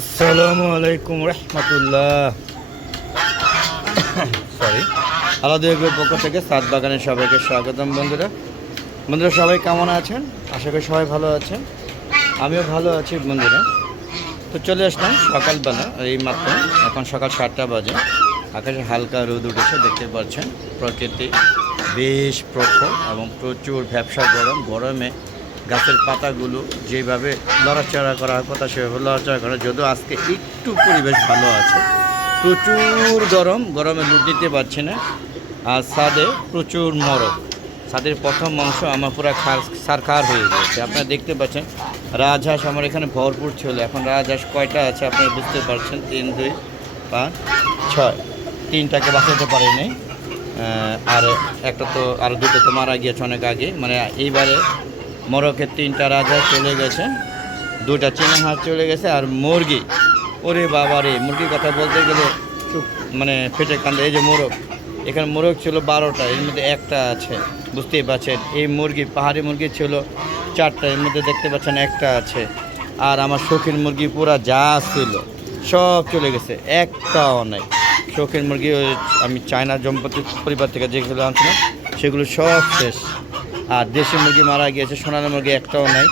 আসসালামু আলাইকুম রহমতুল্লাহ। সরি আলাদা পক্ষ থেকে সাত বাগানের সবাইকে স্বাগতম বন্ধুরা। বন্ধুরা, সবাই কেমন আছেন? আশা করি সবাই ভালো আছেন। আমিও ভালো আছি বন্ধুরা। তো চলে আসলাম সকালবেলা এই মাত্র। এখন সকাল সাতটা বাজে। আকাশে হালকা রোদ উঠেছে, দেখতে পাচ্ছেন। প্রকৃতি বেশ প্রখর এবং প্রচুর ব্যবসা গরম। গরমে গাছের পাতাগুলো যেভাবে লড়াচড়া করার কথা সেভাবে লড়াচড়া করা, যদিও আজকে একটু পরিবেশ ভালো আছে। প্রচুর গরম, গরমে লুট দিতে পারছি না। আর ছাদে প্রচুর মরক। ছাদের প্রথম অংশ আমার পুরো খার সারখার হয়ে গেছে। আপনারা দেখতে পাচ্ছেন, রাজহাঁস আমার এখানে ভরপুর ছিল। এখন রাজহাঁস কয়টা আছে আপনারা বুঝতে পারছেন? তিন, দুই, পাঁচ, ছয়। তিনটাকে বাঁচাতে পারেনি। আর একটা তো আর দুটো তো মারা গিয়েছে অনেক আগে। মানে এইবারে মরকের তিনটা রাজা চলে গেছে। দুটা চীনা হাঁস চলে গেছে আর মুরগি। ওরে বাবা রে, মুরগির কথা বলতে গেলে মানে ফেটে কান্দে এই যে মোরগ, এখানে মোরগ ছিল বারোটা, এর মধ্যে একটা আছে, বুঝতেই পারছেন? এই মুরগি, পাহাড়ি মুরগি ছিল চারটা, এর মধ্যে দেখতে পাচ্ছেন একটা আছে। আর আমার শৌখিন মুরগি পুরা যা ছিল, সব চলে গেছে, একটাও নাই। শৌখিন মুরগি আমি চায়না জম্পতি পরিবার থেকে যেগুলো আনছিলাম, সেগুলো সব শেষ। আর দেশি মুরগি মারা গিয়েছে, সোনালী মুরগি একটাও নাই।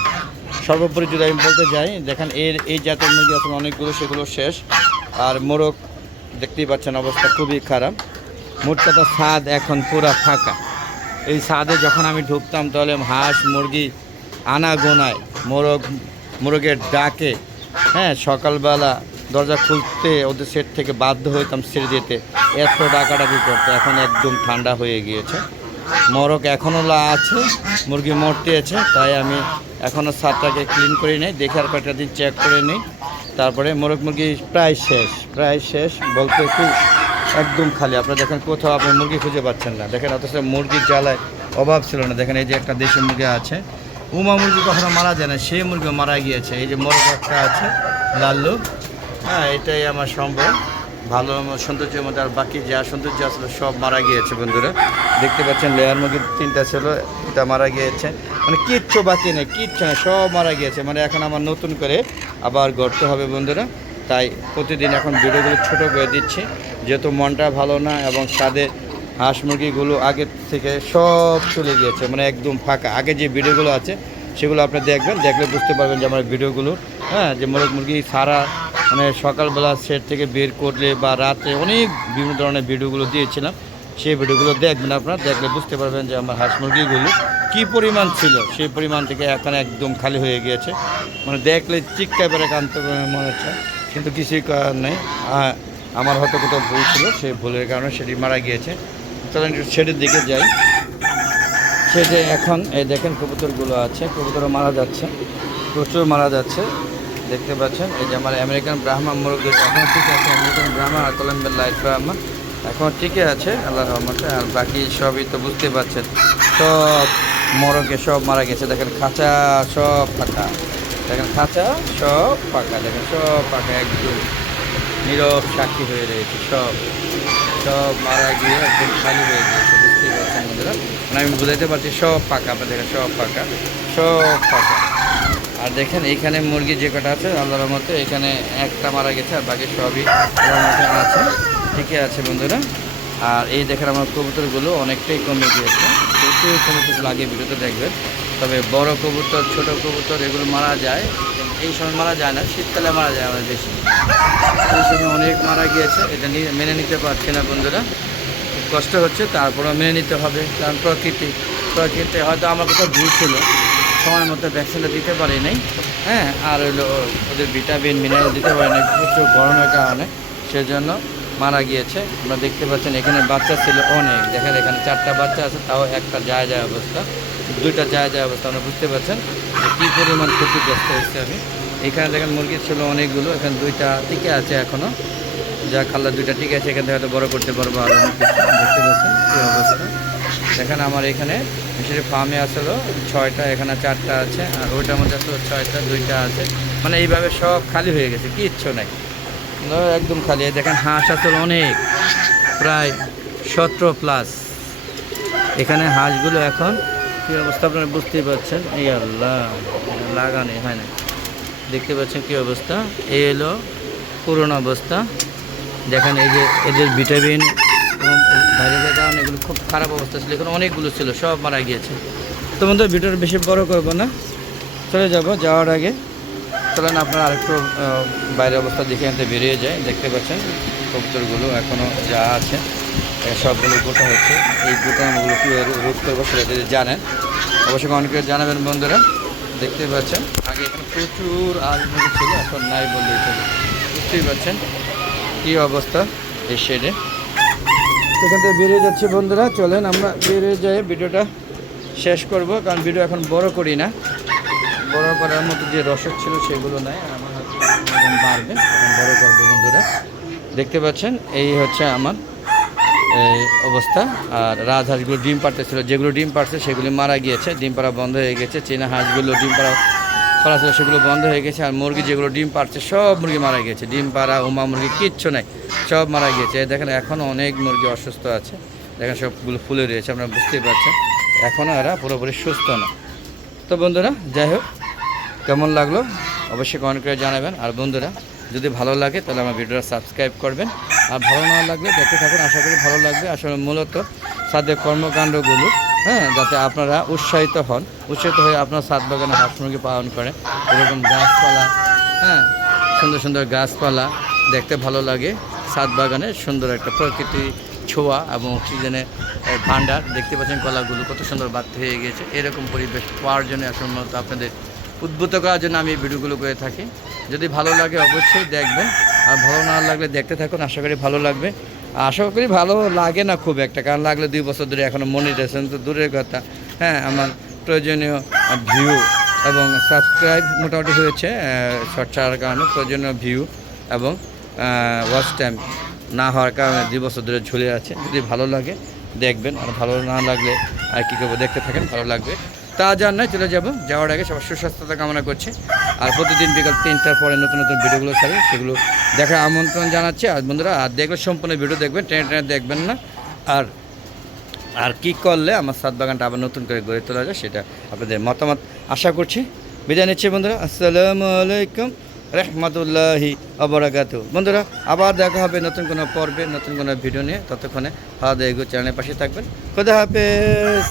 সর্বোপরি যদি আমি বলতে যাই, দেখেন এর এই জাতের মুরগি এখন অনেকগুলো, সেগুলো শেষ। আর মোরগ দেখতেই পাচ্ছেন অবস্থা খুবই খারাপ। মোট কথা স্বাদ এখন পুরা ফাঁকা। এই স্বাদে যখন আমি ঢুকতাম, তাহলে হাঁস, মুরগি আনা গোনায় মোরগ মোরগের ডাকে হ্যাঁ সকালবেলা দরজা খুলতে ওদের সেট থেকে বাধ্য হইতাম ছেড়ে দিতে। এত ডাকাডাকি করতো, এখন একদম ঠান্ডা হয়ে গিয়েছে। মরক এখনও লা আছে, মুরগি মরতে আছে, তাই আমি এখনও সারটাকে ক্লিন করে নিই, দেখে আর কয়েকটা দিন চেক করে নিই। তারপরে মোরগ মুরগি প্রায় শেষ প্রায় শেষ, বলতে কি একদম খালি। আপনারা দেখেন কোথাও আপনি মুরগি খুঁজে পাচ্ছেন না। দেখেন অথচ মুরগির জ্বালায় অভাব ছিল না। দেখেন এই যে একটা দেশি মুরগি আছে, উমা মুরগি কখনো মারা যায় না, সেই মুরগি মারা গিয়েছে। এই যে মোরগ একটা আছে, লাল্লু। হ্যাঁ এটাই আমার সম্ভব। ভালো সৌন্দর্যের মধ্যে আর বাকি যা সৌন্দর্য আসলে সব মারা গিয়েছে বন্ধুরা। দেখতে পাচ্ছেন লেয়ার মুরগি তিনটা ছিল, এটা মারা গিয়েছে। মানে কিচ্ছু বাকি নেই, কিচ্ছু না সব মারা গিয়েছে। মানে এখন আমার নতুন করে আবার গড়তে হবে বন্ধুরা। তাই প্রতিদিন এখন ভিডিওগুলো ছোট করে দিচ্ছি, যেহেতু মনটা ভালো না এবং তাদের হাঁস মুরগিগুলো আগের থেকে সব চলে গিয়েছে মানে একদম ফাঁকা। আগে যে ভিডিওগুলো আছে, সেগুলো আপনি দেখবেন, দেখলে বুঝতে পারবেন যে আমার ভিডিওগুলো হ্যাঁ যে মোরগ মুরগি, সারা মানে সকালবেলা সেট থেকে বের করলে বা রাতে অনেক বিভিন্ন ধরনের ভিডিওগুলো দিয়েছিলাম, সেই ভিডিওগুলো দেখবেন আপনারা, দেখলে বুঝতে পারবেন যে আমার হাঁস মুরগিগুলো কী পরিমাণ ছিল। সেই পরিমাণ থেকে এখন একদম খালি হয়ে গিয়েছে। মানে দেখলে চিৎকার করে কানতে মনে হচ্ছে, কিন্তু কিছুই করার নেই। আমার হয়তো কোথাও ভুল ছিল, সেই ভুলের কারণে সেটি মারা গিয়েছে। একটু শেডের দিকে যাই। শেডে এখন এই দেখেন কবুতরগুলো আছে, কবুতরও মারা যাচ্ছে, প্রচুর মারা যাচ্ছে। দেখতে পাচ্ছেন, এই যে আমার আমেরিকান ব্রাহ্মা মুরগি, এখন ঠিক আছে, আমেরিকান ব্রাহ্মা আর কলম্বিয়ার লাইট ব্রাহ্মা, এখন ঠিকই আছে আল্লাহ রহমতে, আর বাকি সবই তো বুঝতে পারছেন। সব মরগে সব মারা গেছে, দেখেন খাঁচা সব ফাঁকা, দেখেন খাঁচা সব ফাঁকা, দেখেন সব ফাঁকা, একদম নীরব সাক্ষী হয়ে রয়েছে, সব সব মারা গিয়ে একদম খালি হয়ে গিয়েছে, বুঝতেই পারছেন বন্ধুরা। মানে আমি বুঝাইতে পারছি সব ফাঁকা আপনার দেখেন সব ফাঁকা সব ফাঁকা। আর দেখেন এইখানে মুরগি যে কটা আছে, আল্লাহর মতো এখানে একটা মারা গেছে আর বাকি সবই আছে। ঠিকই আছে বন্ধুরা। আর এই দেখেন, আমার কবুতরগুলো অনেকটাই কমে গিয়েছে। প্রচুর কবুতর লাগে ভিডিওতে দেখবেন। তবে বড় কবুতর, ছোট কবুতর, এগুলো মারা যায়। এই সময় মারা যায় না, শীতকালে মারা যায় আমার বেশি। এই সময় অনেক মারা গিয়েছে, এটা নিয়ে মেনে নিতে পারছি না বন্ধুরা। কষ্ট হচ্ছে, তারপরেও মেনে নিতে হবে। কারণ প্রকৃতি প্রকৃতি হয়তো আমার কোথাও ভুল ছিল। সময় মতো ভ্যাকসিনটা দিতে পারি নাই। হ্যাঁ আর হলো ওদের ভিটামিন মিনারেল দিতে পারি নাই, প্রচুর গরমের কারণে। সেজন্য মারা গিয়েছে। আমরা দেখতে পাচ্ছেন, এখানে বাচ্চা ছিল অনেক। দেখেন, এখানে চারটা বাচ্চা আছে, তাও একটা যায় যায় অবস্থা। দুইটা যায় যায় অবস্থা আমরা বুঝতে পারছেন যে কী পরিমাণ ক্ষতিগ্রস্ত হয়েছে আমি। এখানে দেখেন, মুরগি ছিল অনেকগুলো। এখানে দুইটা টিকে আছে এখনও যা খাল্লা দুইটা টিকে আছে, এখান থেকে হয়তো বড় করতে পারব আর অনেক দেখতে পাচ্ছেন, কী অবস্থা। দেখেন আমার এখানে মিশরি ফার্মে আসলো, ছয়টা, এখানে চারটা আছে, আর ওইটার মধ্যে আসলো ছয়টা, দুইটা আছে। মানে এইভাবে সব খালি হয়ে গেছে, কিচ্ছু নাই। একদম খালি দেখেন হাঁস আসলে অনেক, প্রায় সতেরো প্লাস এখানে হাঁসগুলো এখন কী অবস্থা আপনারা বুঝতেই পারছেন? এই আল্লাহ, লাগানি হয় না দেখতে পাচ্ছেন কী অবস্থা? এই হলো পুরনো অবস্থা। দেখেন এই যে এদের ভিটামিন এবং ভাইরাসের কারণে এগুলো খুব খারাপ অবস্থা ছিল। এখানে অনেকগুলো ছিল, সব মারা গিয়েছে। তো বন্ধু, ভিডিওটা বেশি বড় করব না। চলে যাব, যাওয়ার আগে। চলেন, আপনারা আরেকটু বাইরের অবস্থা দেখে আনতে বেরিয়ে যায় দেখতে পাচ্ছেন, কবুতরগুলো এখনও যা আছে সবগুলো গোটা হচ্ছে। এই গোটাগুলো কী রোধ করব সেটা যদি জানেন, অবশ্যই অনেকে জানাবেন বন্ধুরা। দেখতে পাচ্ছেন, আগে এখানে প্রচুর আজ ছিল, এখন নাই বললেই বুঝতেই পারছেন কী অবস্থা এই শেডে সেখান থেকে বেরিয়ে যাচ্ছি বন্ধুরা, চলেন আমরা বেরিয়ে যাই, ভিডিওটা শেষ করব, কারণ ভিডিও এখন বড় করি না। বড় করার মতো যে রসদ ছিল সেগুলো নাই আমার এখন বাড়বে বড় করবে বন্ধুরা। দেখতে পাচ্ছেন, এই হচ্ছে আমার, এই অবস্থা। আর রাজহাঁসগুলো ডিম পাড়তেছিল, যেগুলো ডিম পাড়ছে সেগুলি মারা গিয়েছে, ডিম পাড়া বন্ধ হয়ে গেছে, চীনা হাঁসগুলো ডিম পাড়া পাড়া ছিল, সেগুলো বন্ধ হয়ে গেছে আর মুরগি যেগুলো ডিম পাড়ছে, সব মুরগি মারা গিয়েছে ডিম পাড়া, উমা মুরগি, কিচ্ছু নাই, সব মারা গিয়েছে দেখেন এখনও অনেক মুরগি অসুস্থ আছে। দেখেন, সবগুলো ফুলে রয়েছে, আপনারা বুঝতেই পারছেন। এখনও এরা পুরোপুরি সুস্থ না। তো বন্ধুরা, যাই হোক, কেমন লাগল অবশ্যই কমেন্ট করে জানাবেন। আর বন্ধুরা, যদি ভালো লাগে, তাহলে আমার ভিডিওটা সাবস্ক্রাইব করবেন। আর ভালো না লাগলে দেখতে থাকুন, আশা করি ভালো লাগবে। আসলে মূলত সাদের কর্মকাণ্ডগুলো হ্যাঁ যাতে আপনারা উৎসাহিত হন। উৎসাহিত হয়ে আপনার সাত বাগানে হাঁস মুরগি পালন করেন এরকম গাছপালা হ্যাঁ সুন্দর সুন্দর গাছপালা দেখতে ভালো লাগে। সাত বাগানে সুন্দর একটা প্রকৃতি ছোঁয়া এবং অক্সিজেনের এ, ভাণ্ডার। দেখতে পাচ্ছেন কলাগুলো কত সুন্দর বাড়তে হয়ে গিয়েছে। এরকম পরিবেশ পাওয়ার জন্য মূলত আপনাদের উদ্বুদ্ধ করার জন্য আমি ভিডিওগুলো করে থাকি। যদি ভালো লাগে অবশ্যই দেখবেন। আর ভালো না লাগলে দেখতে থাকুন। আশা করি ভালো লাগবে। আশা করি ভালো লাগে না খুব একটা, কারণ লাগলে দুই বছর ধরে এখনও মনিটেশন তো দূরের কথা। হ্যাঁ আমার প্রয়োজনীয় ভিউ এবং সাবস্ক্রাইব মোটামুটি হয়েছে শর্ট ছাড়ার কারণে প্রয়োজনীয় ভিউ এবং ওয়াচ টাইম না হওয়ার কারণে দুই বছর ধরে ঝুলে আছে। যদি ভালো লাগে, দেখবেন। আর ভালো না লাগলে আর কী করব? দেখতে থাকেন, ভালো লাগবে। তা যার নয় চলে যাব। যাওয়ার আগে সবার সুস্বাস্থ্যতা কামনা করছি। আর প্রতিদিন বিকাল তিনটার পরে নতুন নতুন ভিডিওগুলো ছাড়ি, সেগুলো দেখার আমন্ত্রণ জানাচ্ছি। আর বন্ধুরা, আর দেখলে সম্পূর্ণ ভিডিও দেখবেন, টেনে টেনে দেখবেন না। আর আর কি করলে আমার সাত বাগানটা আবার নতুন করে গড়ে তোলা যায়, সেটা আপনাদের মতামত আশা করছি। বিদায় নিচ্ছি বন্ধুরা, আসসালামু আলাইকুম রহমতুল্লাহি আবরাকাত বন্ধুরা, আবার দেখা হবে নতুন কোনো পর্বে, নতুন কোনো ভিডিও নিয়ে। ততক্ষণে দেগু চ্যানেলের পাশে থাকবেন। খোদা হাফেজ।